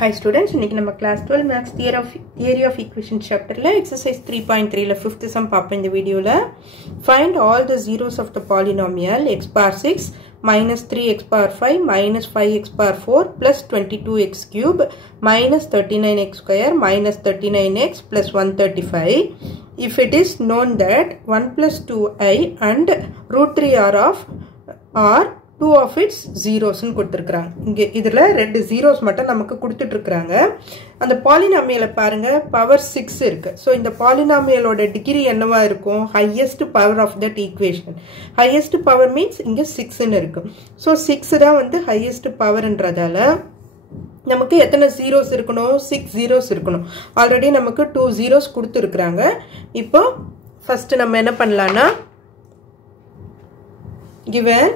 Hi students, இன்னைக்கு நம்ம class 12 maths theory of equation chapterல exercise 3.3ல 5th sum பாப்போம் இந்த வீடியோல. Find all the zeros of the polynomial x bar 6 minus 3x bar 5 minus 5x bar 4 plus 22x cube minus 39x square minus 39x plus 135 if it is known that 1 plus 2i and root 3 are of r two of its zeros ன்னு கொடுத்திருக்காங்க. இங்க இதுல ரெண்டு zeros மட்டும் நமக்கு கொடுத்துட்டு இருக்காங்க. அந்த பாலினாமியலை பாருங்க பவர் 6 இருக்கு. சோ இந்த பாலினாமியலோட டிகிரி என்னவா இருக்கும்? highest power of that equation. highest power means இங்க 6 ன்னு இருக்கு. சோ 6 தான் வந்து highest powerன்றதால நமக்கு எத்தனை zeros இருக்கணும்? 6 zeros இருக்கணும். ஆல்ரெடி நமக்கு 2 zeros கொடுத்திருக்காங்க. இப்போ ஃபர்ஸ்ட் நம்ம என்ன பண்ணலாம்னா given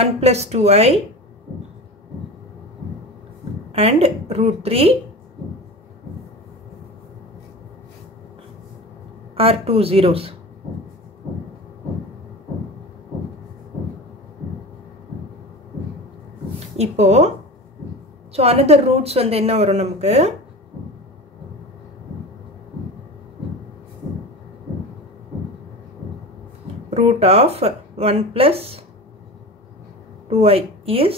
1 plus 2i and root 3 are two zeros. இப்போ so another roots வந்து என்ன வரும் நமக்கு? Root of 1 plus 2i is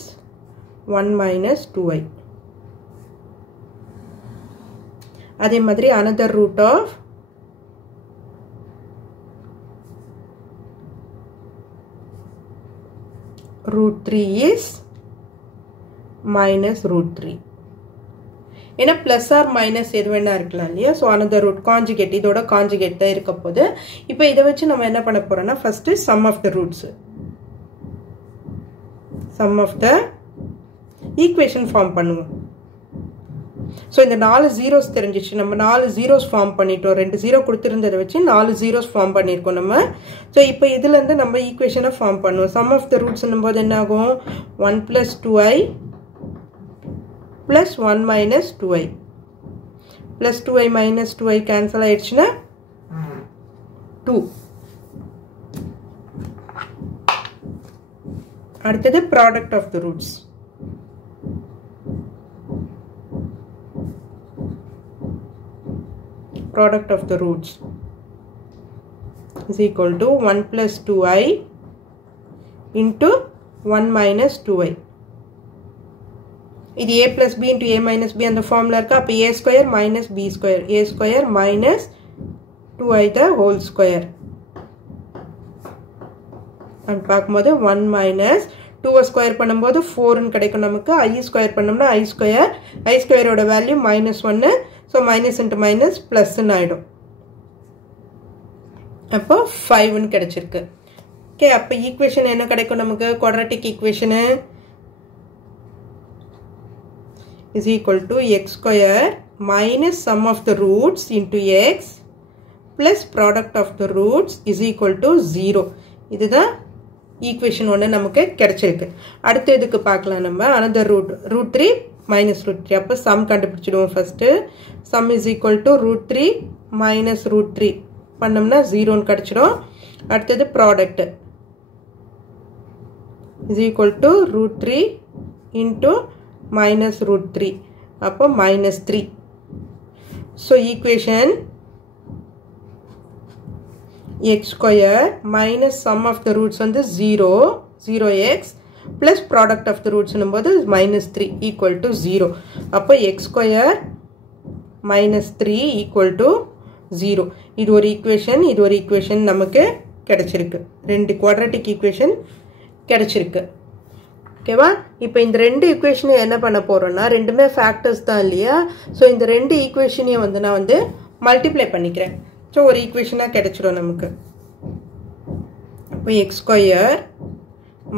1 minus 2i. அதே மாதிரி another root of root 3 is minus root 3. ஏன்னா plus or minus எது வேணா இருக்கலாம் இல்லையா? So another root conjugate இதோட conjugate தான் இருக்க போகுது. இப்போ இதை வச்சு நம்ம என்ன பண்ண போறோம்னா first sum of the roots. Sum of the equation form பண்ணுவோம். So இந்த 4 zeros தெரிஞ்சிச்சு. நம்ம 4 zeros form பண்ணிட்டோம். ரெண்டு zero கொடுத்திருந்ததை வச்சு 4 zeros form பண்ணிருக்கோம் நம்ம. So இப்போ இதுல இருந்து நம்ம equation form பண்ணுவோம். Sum of the roots என்னும்போது என்ன ஆகும்? 1 plus 2i plus 1 minus 2i. Plus 2i minus 2i cancel ஆயிடுச்சுன்னா 2. அடுத்தது product of the roots. Product of the roots is equal to 1 plus 2i into 1 minus 2i. இது a plus b into a minus b அந்த formula இருக்கா? அப்ப a square minus b square. a square minus 2i the whole square. and பார்க்கும்போது 1 minus 2 square பண்ணும்போது 4 ன்னு கிடைக்கும் நமக்கு. i square பண்ணோம்னா i ஸ்கொயர் ஓட value -1. So minus into minus plus ன்னு ஆயிடும். அப்போ 5 ன்னு கிடைச்சிருக்கு. ஓகே, அப்ப ஈக்குவேஷன் என்ன கிடைக்கும் நமக்கு? Quadratic equation is equal to x square minus sum of the roots into x plus product of the roots is equal to 0. இதுதான் equation 1 நமக்கு கிடைச்சிருக்கு. அடுத்து இதுக்கு பார்க்கலாம் நம்ம another root 3 minus root 3. அப்ப sum கண்டுபிடிச்சிடுவோம் first. sum is equal to root 3 minus root 3 பண்ணோம்னா 0 ன்னு கிடைச்சிடும். அடுத்தது product is equal to root 3 into minus root 3. அப்போ minus 3. so equation x square minus sum of the roots வந்து 0x plus product of the roots என்னும்போது minus 3 equal to 0. அப்போ x square minus 3 equal to 0. இது ஒரு equation, இது ஒரு equation நமக்கு கிடைச்சிருக்கு. ரெண்டு quadratic equation கிடைச்சிருக்கு. ஓகேவா? இப்போ இந்த ரெண்டு ஈக்குவேஷனையும் என்ன பண்ண போறோம்னா ரெண்டுமே ஃபேக்டர்ஸ் தான் இல்லையா? ஸோ இந்த ரெண்டு ஈக்குவேஷனையும் வந்து நான் வந்து மல்டிப்ளை பண்ணிக்கிறேன். ஸோ ஒரு ஈக்குவேஷனாக கிடைச்சிடும் நமக்கு. இப்போ X square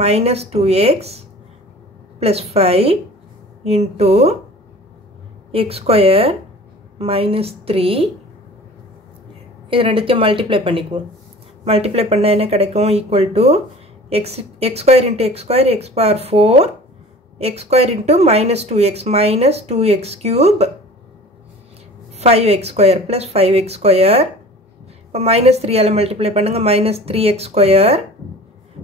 minus 2x plus 5 into X square minus 3 இது ரெண்டுத்தையும் மல்டிப்ளை பண்ணிக்குவோம். மல்டிப்ளை பண்ணால் என்ன கிடைக்கும்? Equal to x square into x square x bar 4 x square into minus 2x minus 2x cube 5x square plus 5x square இப்போ minus 3 ஆல multiply பண்ணுங்க minus 3x square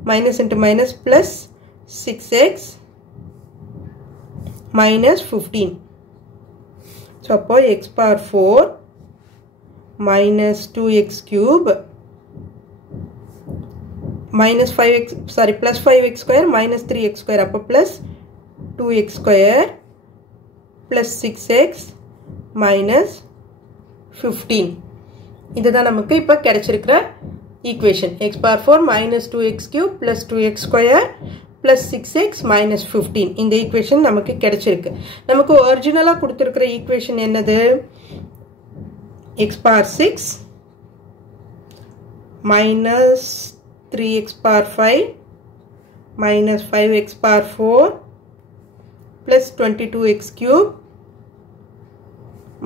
minus into minus plus 6x minus 15. So, x power 4 minus 2x cube minus 5x, sorry, plus 5x square minus 3x square, plus 2x square plus 6x minus 15. இதுதான் நமக்கு இப்ப கிடைச்சிருக்கிற equation. X power 4 minus 2x cube plus 2x square plus 6x minus 15. இந்த equation நமக்கு கிடைச்சிருக்கு. நமக்கு ஒரிஜினலா கொடுத்திருக்கிற equation என்னது? x power 6 minus 3x power 5 minus 5x power 4 plus 22x cube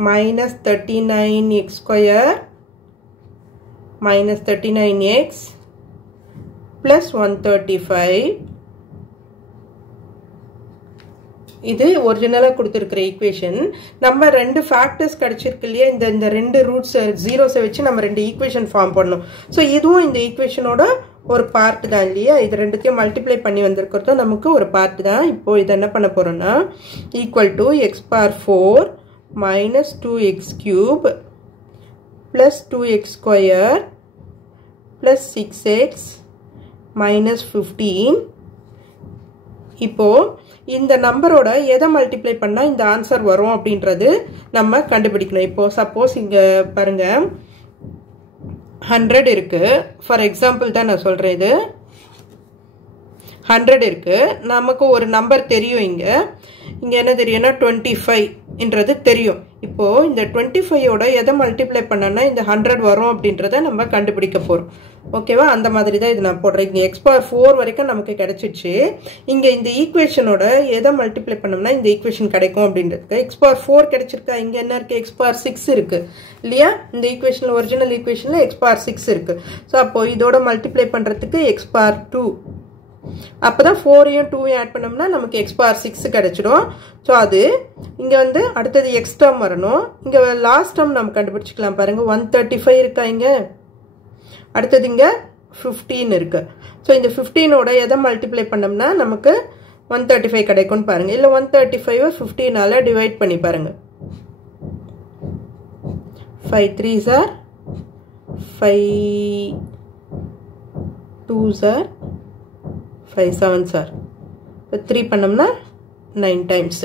minus 39x square minus 39x plus 135. இது ஒரிஜினலா கொடுத்திருக்கிற ஈக்குவேஷன். நம்ம ரெண்டு ஃபேக்டர்ஸ் கிடைச்சிருக்கு இல்லையா, இந்த ரெண்டு ரூட்ஸ் ஜீரோஸை வச்சு நம்ம ரெண்டு ஈக்குவேஷன் ஃபார்ம் பண்ணோம். ஸோ இதுவும் இந்த ஈக்குவேஷனோட ஒரு பார்ட் தான் இல்லையா, இது ரெண்டுத்தையும் மல்டிப்ளை பண்ணி வந்திருக்கிறதும் நமக்கு ஒரு பார்ட் தான். இப்போ இதை என்ன பண்ண போறோம்னா equal to X power 4 minus 2x cube plus 2x square plus 6x minus 15. இப்போ இந்த நம்பரோட எதை மல்டிப்ளை பண்ணா இந்த ஆன்சர் வரும் அப்படின்றது நம்ம கண்டுபிடிக்கணும். இப்போ சப்போஸ் இங்க பாருங்க 100 இருக்கு, ஃபார் எக்ஸாம்பிள் தான் நான் சொல்றேன், இது 100 இருக்கு, நமக்கு ஒரு நம்பர் தெரியும், இங்க என்ன தெரியும்னா 25 என்றது தெரியும். இப்போ இந்த 25ஓட எதை மல்டிப்ளை பண்ணனா இந்த 100 வரும் அப்படின்றத நம்ம கண்டுபிடிக்க போறோம். ஓகேவா, அந்த மாதிரி தான் இது நான் போடுறேன். இங்க x power 4 வரைக்கும் நமக்கு கிடைச்சிச்சு. இங்க இந்த ஈக்குவேஷனோட எதை மல்டிப்ளை பண்ணோம்னா இந்த ஈக்குவேஷன் கிடைக்கும் அப்படின்றதுக்கு x power 4 கிடைச்சிருக்கா, இங்க என்ன இருக்கு x power 6 இருக்கு இல்லையா, இந்த ஈக்குவேஷன்ல ஒரிஜினல் ஈக்குவேஷன்ல x power 6 இருக்கு. சோ அப்போ இதோட மல்டிப்ளை பண்றதுக்கு x power 2, அப்பதான் 4ஐயும் 2ஐயும் ஆட் பண்ணோம்னா நமக்கு x power 6 கிடைச்சிடும். ஸோ அது இங்க வந்து அடுத்தது எக்ஸ் டேர்ம் வரணும். இங்க லாஸ்ட் டேர்ம் நம்ம கண்டுபிடிச்சிக்கலாம். பாருங்க 135 இருக்கா, இங்க அடுத்தது இங்க 15 இருக்கு. ஸோ இந்த 15ஓட எதை மல்டிப்ளை பண்ணோம்னா நமக்கு 135 கிடைக்கும்னு பாருங்க. இல்ல 135 15ஆல டிவைட் பண்ணி பாருங்க. 5 3s are 5 2s are 5 7s are 3 பண்ணோம்னா 9 times.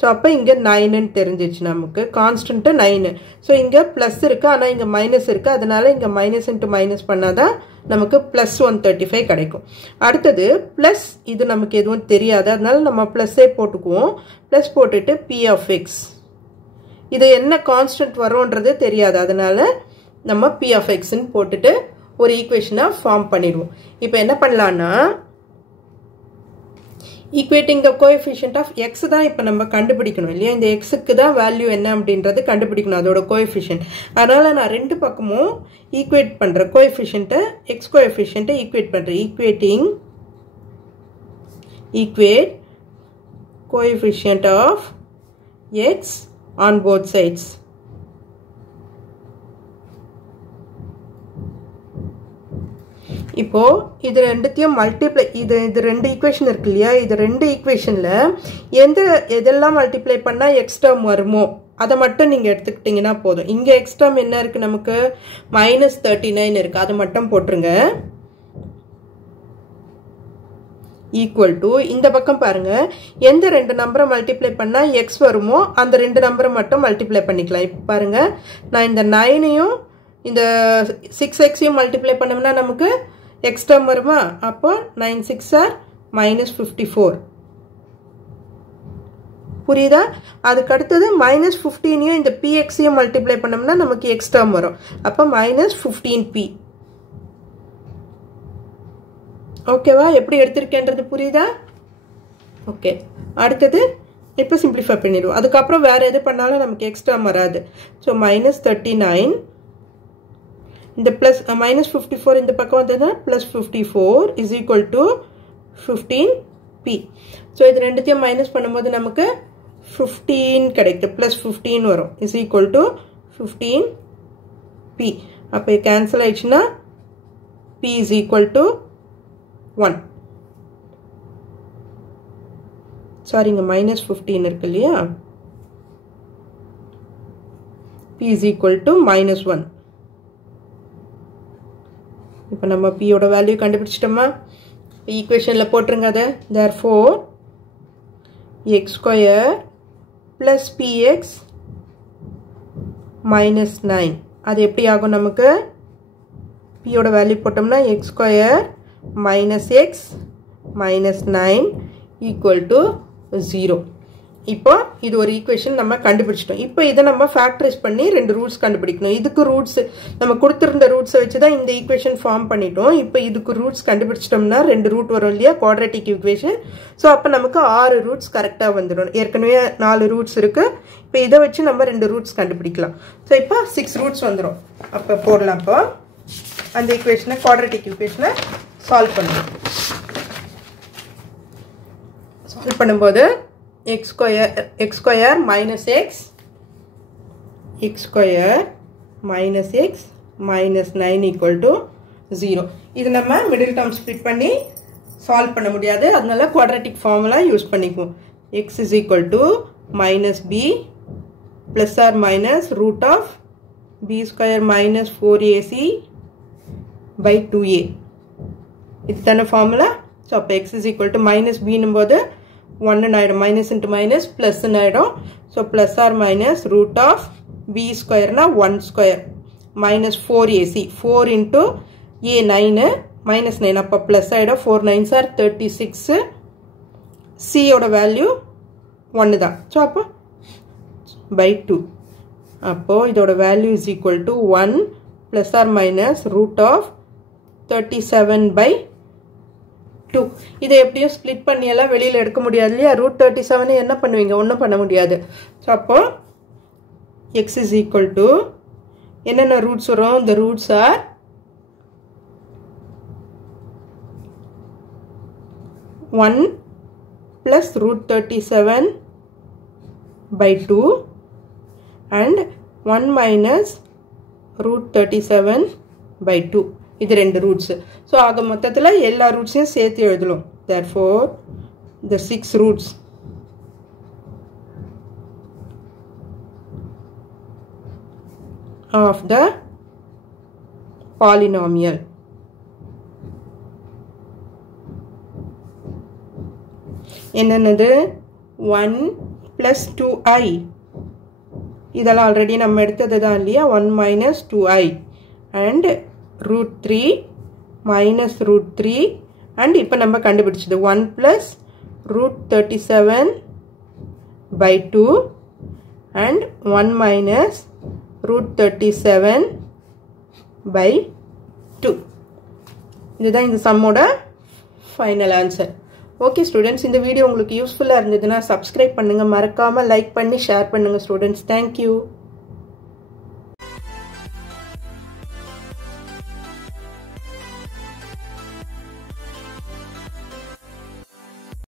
ஸோ அப்போ இங்கே 9ன்னு தெரிஞ்சிச்சு நமக்கு, கான்ஸ்டன்ட் 9. ஸோ இங்கே ப்ளஸ் இருக்கு, ஆனால் இங்கே மைனஸ் இருக்கு, அதனால இங்கே மைனஸ் இன்ட்டு மைனஸ் பண்ணாதான் நமக்கு ப்ளஸ் 135 கிடைக்கும். அடுத்தது ப்ளஸ், இது நமக்கு எதுவும் தெரியாது, அதனால நம்ம ப்ளஸ்ஸே போட்டுக்குவோம். ப்ளஸ் போட்டுட்டு பி ஆஃப் எக்ஸ், இது என்ன கான்ஸ்டன்ட் வரும்ன்றது தெரியாது, அதனால நம்ம பி ஆஃப் எக்ஸ்ன்னு போட்டுட்டு ஒரு ஈக்குவேஷனை ஃபார்ம் பண்ணிடுவோம். இப்போ என்ன பண்ணலான்னா equating the coefficient of x தான் இப்போ நம்ம கண்டுபிடிக்கணும் இல்லையா, இந்த xக்கு தான் வேல்யூ என்ன அப்படின்றது கண்டுபிடிக்கணும், அதோட கோஎஃபிஷியன்ட். அதனால நான் ரெண்டு பக்கமும் ஈக்குவேட் பண்றேன், கோஎஃபிஷியன்ட்டை x கோஎஃபிஷியன்ட்டை ஈக்குவேட் பண்றேன். equate coefficient of x on both sides. இப்போ இது ரெண்டுத்தையும் மல்டிப்ளை, இது ரெண்டு ஈக்குவேஷன் இருக்கு இல்லையா, இது ரெண்டு ஈக்குவேஷன்ல எதெல்லாம் மல்டிப்ளை பண்ணா எக்ஸ் டேர்ம் வருமோ அதை மட்டும் நீங்க எடுத்துக்கிட்டீங்கன்னா போதும். இங்க எக்ஸ் டேர்ம் என்ன இருக்கு நமக்கு -39 இருக்கு, அதை மட்டும் போட்டுருங்க. ஈக்குவல் டு இந்த பக்கம் பாருங்க, எந்த ரெண்டு நம்பரை மல்டிப்ளை பண்ணா எக்ஸ் வருமோ அந்த ரெண்டு நம்பரை மட்டும் மல்டிப்ளை பண்ணிக்கலாம். இப்போ பாருங்க, நான் இந்த 9ஐயும் இந்த 6xையும் மல்டிப்ளை பண்ணோம்னா நமக்கு எக்ஸ் டேர்ம் வருமா, அப்போ 9 6 are -54. புரியுதா? அதுக்கு அடுத்தது -15ஐயும் இந்த pxஐயும் மல்டிப்ளை பண்ணோம்னா நமக்கு எக்ஸ் டேர்ம் வரும், அப்போ -15p. ஓகேவா, எப்படி எடுத்திருக்கேன்றது புரியுதா? ஓகே, அடுத்தது இப்போ சிம்பிளிஃபை பண்ணிடுவோம். அதுக்கப்புறம் வேற எது பண்ணாலும் நமக்கு எக்ஸ் டேர்ம் வராது. ஸோ -39 இந்த பிளஸ் -54 இந்த பக்கம் வந்ததுன்னா +54 is equal to 15p. So இது ரெண்டுத்தையும் மைனஸ் பண்ணும்போது நமக்கு 15 கிடைக்கும், +15 வரும், is equal to 15p. அப்போ கேன்சல் ஆயிடுச்சுன்னா p is equal to 1. சாரிங்க, மைனஸ் 15 இருக்கு இல்லையா? p is equal to minus 1. இப்போ நம்ம p ஓட வேல்யூ கண்டுபிடிச்சிட்டோமா? ஈக்குவேஷனில் போட்டுருங்க அதை. therefore x square plus px minus 9. அது எப்படி ஆகும் நமக்கு? p ஓட வேல்யூ போட்டோம்னா x square minus x minus 9 equal to 0. இப்போ இது ஒரு ஈக்குவேஷன் நம்ம கண்டுபிடிச்சிட்டோம். இப்போ இதை நம்ம ஃபேக்டரைஸ் பண்ணி ரெண்டு ரூட்ஸ் கண்டுபிடிக்கணும். இதுக்கு ரூட்ஸ் நம்ம கொடுத்துருந்த ரூட்ஸை வச்சு தான் இந்த ஈக்குவேஷன் ஃபார்ம் பண்ணிட்டோம். இப்போ இதுக்கு ரூட்ஸ் கண்டுபிடிச்சிட்டோம்னா ரெண்டு ரூட் வரும் இல்லையா, குவாட்ரேட்டிக் ஈக்குவேஷன். ஸோ அப்போ நமக்கு 6 ரூட்ஸ் கரெக்டாக வந்துடும். ஏற்கனவே 4 ரூட்ஸ் இருக்கு. இப்போ இதை வச்சு நம்ம ரெண்டு ரூட்ஸ் கண்டுபிடிக்கலாம். ஸோ இப்போ 6 ரூட்ஸ் வந்துடும். அப்போ போடலாம். இப்போ அந்த ஈக்குவேஷனை, குவாட்ரேட்டிக் ஈக்குவேஷனை சால்வ் பண்ணணும். சால்வ் பண்ணும்போது x square minus x square minus x minus 9 equal to 0. இது நம்ம மிடில் டேர்ம் ஸ்ப்ளிட் பண்ணி சால்வ் பண்ண முடியாது. அதனால குவாட்ரேட்டிக் ஃபார்முலா யூஸ் பண்ணிக்குவோம். x is equal to minus b plus or minus root of b square minus 4ac by 2a. இதுதான formula. So அப்போ x is equal to minus b போது 1 ஆயிடும். Minus into minus plus ஆயிடும். So plus or minus root of b ஸ்கொயர்னா 1 square minus 4ac 4 into a 9 minus 9. அப்போ plus ஆயிடும். 4 9s are 36. சியோட value 1 தான். ஸோ அப்போ பை 2. அப்போ இதோட value is equal to 1 plus or minus root of 37 by 2. இதை எப்படியும் ஸ்ப்ளிட் பண்ணி எல்லாம் வெளியில் எடுக்க முடியாது இல்லையா? ரூட் 37 என்ன பண்ணுவீங்க? ஒன்றும் பண்ண முடியாது. ஸோ அப்போ எக்ஸ் இஸ் ஈக்குவல் டு என்னென்ன ரூட்ஸ் வரும்? இந்த roots R 1 plus root 37 by 2 and 1 minus root 37 by 2. இது ரெண்டு ரூட்ஸ். ஸோ ஆக மொத்தத்தில் எல்லா ரூட்ஸையும் சேர்த்து எழுதலாம். therefore the 6 roots of the polynomial என்னென்னது? 1 plus 2i. இதெல்லாம் ஆல்ரெடி நம்ம எடுத்தது தான் இல்லையா? 1 minus 2i and root 3 minus root 3 and இப்போ நம்ம கண்டுபிடிச்சது 1 plus root 37 by 2 and 1 minus root 37 by 2. இதுதான் இந்த சம்மோட ஃபைனல் ஆன்சர். ஓகே ஸ்டூடெண்ட்ஸ், இந்த வீடியோ உங்களுக்கு யூஸ்ஃபுல்லாக இருந்ததுன்னா சப்ஸ்கிரைப் பண்ணுங்கள். மறக்காமல் லைக் பண்ணி ஷேர் பண்ணுங்கள் ஸ்டூடெண்ட்ஸ். தேங்க்யூ.